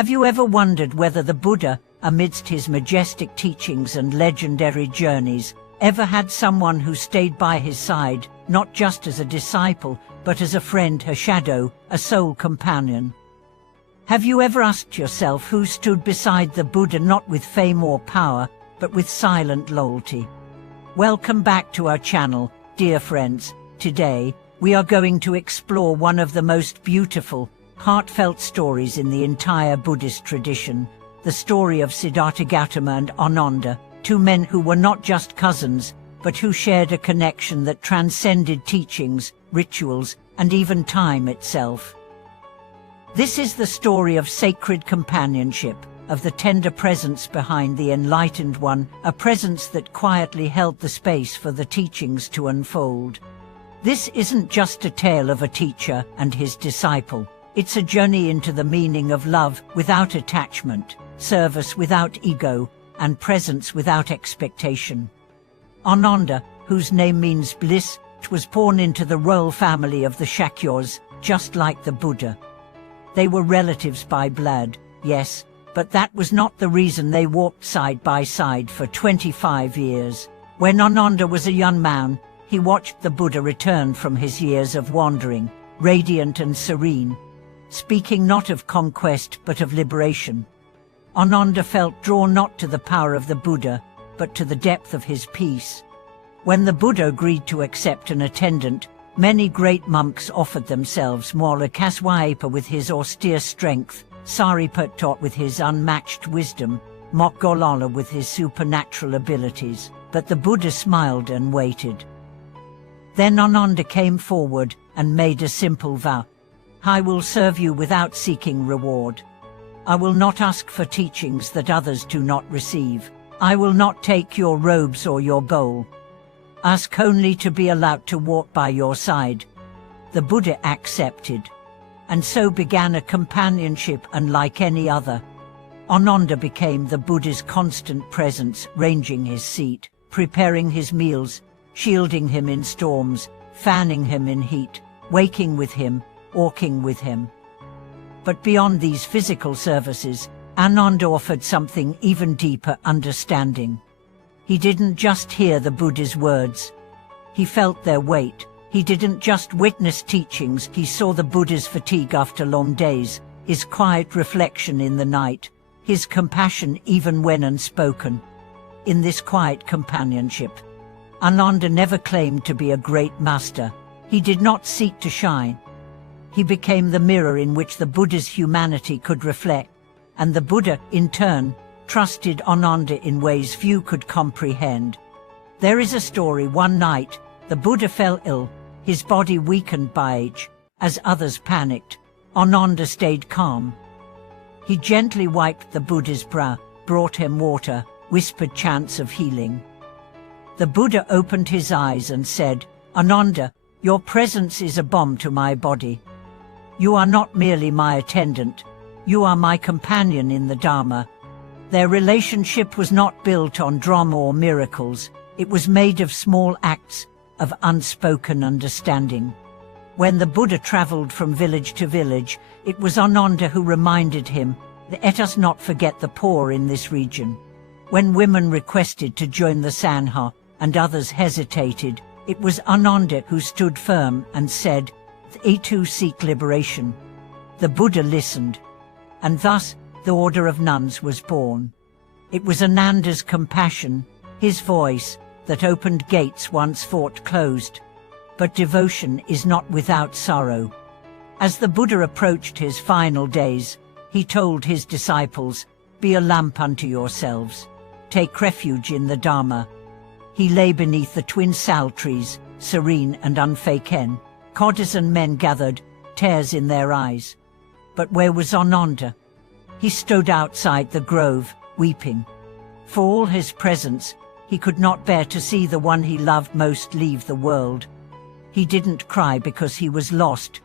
Have you ever wondered whether the Buddha, amidst his majestic teachings and legendary journeys, ever had someone who stayed by his side, not just as a disciple, but as a friend, a shadow, a soul companion? Have you ever asked yourself who stood beside the Buddha, not with fame or power, but with silent loyalty? Welcome back to our channel, dear friends. Today, we are going to explore one of the most beautiful, heartfelt stories in the entire Buddhist tradition, the story of Siddhartha Gautama and Ananda, two men who were not just cousins, but who shared a connection that transcended teachings, rituals, and even time itself. This is the story of sacred companionship, of the tender presence behind the enlightened one, a presence that quietly held the space for the teachings to unfold. This isn't just a tale of a teacher and his disciple. It's a journey into the meaning of love without attachment, service without ego, and presence without expectation. Ananda, whose name means bliss, was born into the royal family of the Shakyas, just like the Buddha. They were relatives by blood, yes, but that was not the reason they walked side by side for 25 years. When Ananda was a young man, he watched the Buddha return from his years of wandering, radiant and serene, speaking not of conquest but of liberation. Ananda felt drawn not to the power of the Buddha, but to the depth of his peace. When the Buddha agreed to accept an attendant, many great monks offered themselves: Kaswayapa with his austere strength, Sariputta with his unmatched wisdom, Moggallala with his supernatural abilities. But the Buddha smiled and waited. Then Ananda came forward and made a simple vow: I will serve you without seeking reward. I will not ask for teachings that others do not receive. I will not take your robes or your bowl. Ask only to be allowed to walk by your side. The Buddha accepted. And so began a companionship unlike any other. Ananda became the Buddha's constant presence, ranging his seat, preparing his meals, shielding him in storms, fanning him in heat, waking with him, walking with him. But beyond these physical services, Ananda offered something even deeper: understanding. He didn't just hear the Buddha's words. He felt their weight. He didn't just witness teachings, he saw the Buddha's fatigue after long days, his quiet reflection in the night, his compassion even when unspoken. In this quiet companionship, Ananda never claimed to be a great master. He did not seek to shine. He became the mirror in which the Buddha's humanity could reflect, and the Buddha, in turn, trusted Ananda in ways few could comprehend. There is a story: one night, the Buddha fell ill, his body weakened by age. As others panicked, Ananda stayed calm. He gently wiped the Buddha's brow, brought him water, whispered chants of healing. The Buddha opened his eyes and said, Ananda, your presence is a balm to my body. You are not merely my attendant, you are my companion in the Dharma. Their relationship was not built on drama or miracles, it was made of small acts, of unspoken understanding. When the Buddha traveled from village to village, it was Ananda who reminded him, let us not forget the poor in this region. When women requested to join the Sangha, and others hesitated, it was Ananda who stood firm and said, they too seek liberation. The Buddha listened, and thus the Order of Nuns was born. It was Ananda's compassion, his voice, that opened gates once thought closed. But devotion is not without sorrow. As the Buddha approached his final days, he told his disciples, be a lamp unto yourselves. Take refuge in the Dharma. He lay beneath the twin sal trees, serene and unfaken. Courtesan men gathered, tears in their eyes. But where was Ananda? He stood outside the grove, weeping. For all his presence, he could not bear to see the one he loved most leave the world. He didn't cry because he was lost.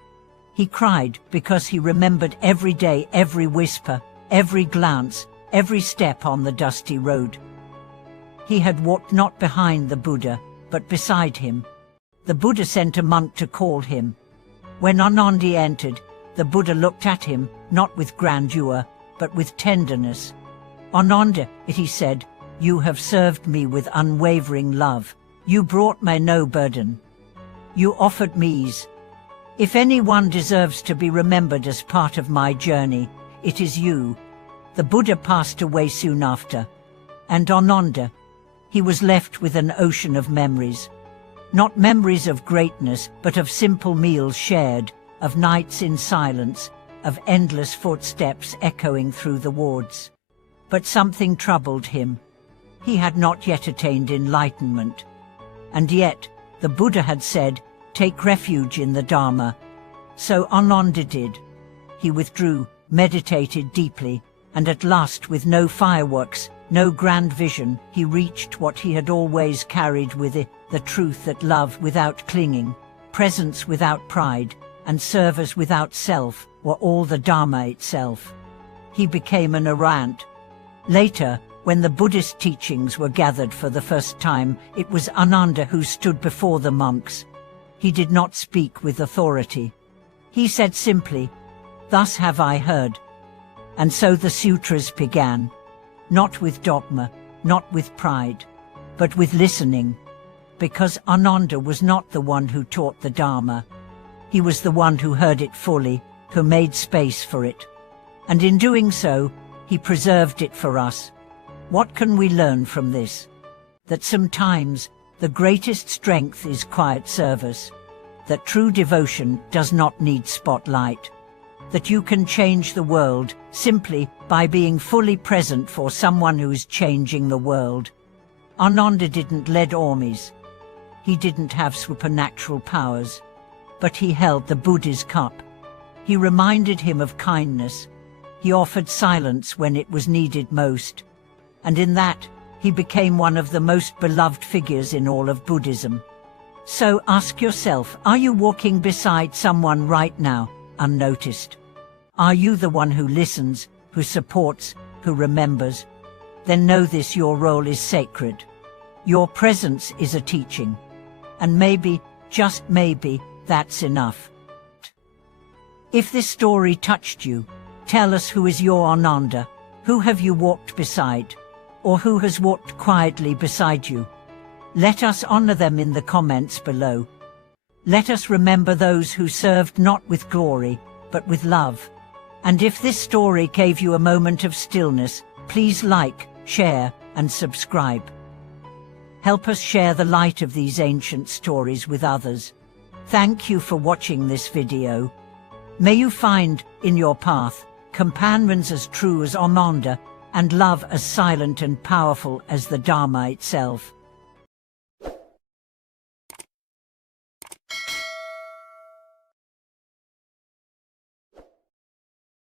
He cried because he remembered every day, every whisper, every glance, every step on the dusty road. He had walked not behind the Buddha, but beside him. The Buddha sent a monk to call him. When Ananda entered, the Buddha looked at him, not with grandeur, but with tenderness. "Ananda," he said, "you have served me with unwavering love. You brought me no burden. You offered me ease. If anyone deserves to be remembered as part of my journey, it is you." The Buddha passed away soon after, and Ananda, he was left with an ocean of memories. Not memories of greatness, but of simple meals shared, of nights in silence, of endless footsteps echoing through the wards. But something troubled him. He had not yet attained enlightenment. And yet, the Buddha had said, "Take refuge in the Dharma." So Ananda did. He withdrew, meditated deeply, and at last, with no fireworks, no grand vision, he reached what he had always carried with it, the truth that love without clinging, presence without pride, and service without self were all the Dharma itself. He became an arahant. Later, when the Buddhist teachings were gathered for the first time, it was Ananda who stood before the monks. He did not speak with authority. He said simply, "Thus have I heard." And so the sutras began, not with dogma, not with pride, but with listening, because Ananda was not the one who taught the Dharma. He was the one who heard it fully, who made space for it. And in doing so, he preserved it for us. What can we learn from this? That sometimes the greatest strength is quiet service, that true devotion does not need spotlight, that you can change the world simply by being fully present for someone who is changing the world. Ananda didn't lead armies. He didn't have supernatural powers, but he held the Buddha's cup. He reminded him of kindness. He offered silence when it was needed most. And in that, he became one of the most beloved figures in all of Buddhism. So ask yourself, are you walking beside someone right now, unnoticed? Are you the one who listens, who supports, who remembers? Then know this: your role is sacred. Your presence is a teaching. And maybe, just maybe, that's enough. If this story touched you, tell us, who is your Ananda? Who have you walked beside? Or who has walked quietly beside you? Let us honor them in the comments below. Let us remember those who served not with glory, but with love. And if this story gave you a moment of stillness, please like, share, and subscribe. Help us share the light of these ancient stories with others. Thank you for watching this video. May you find, in your path, companions as true as Ananda, and love as silent and powerful as the Dharma itself.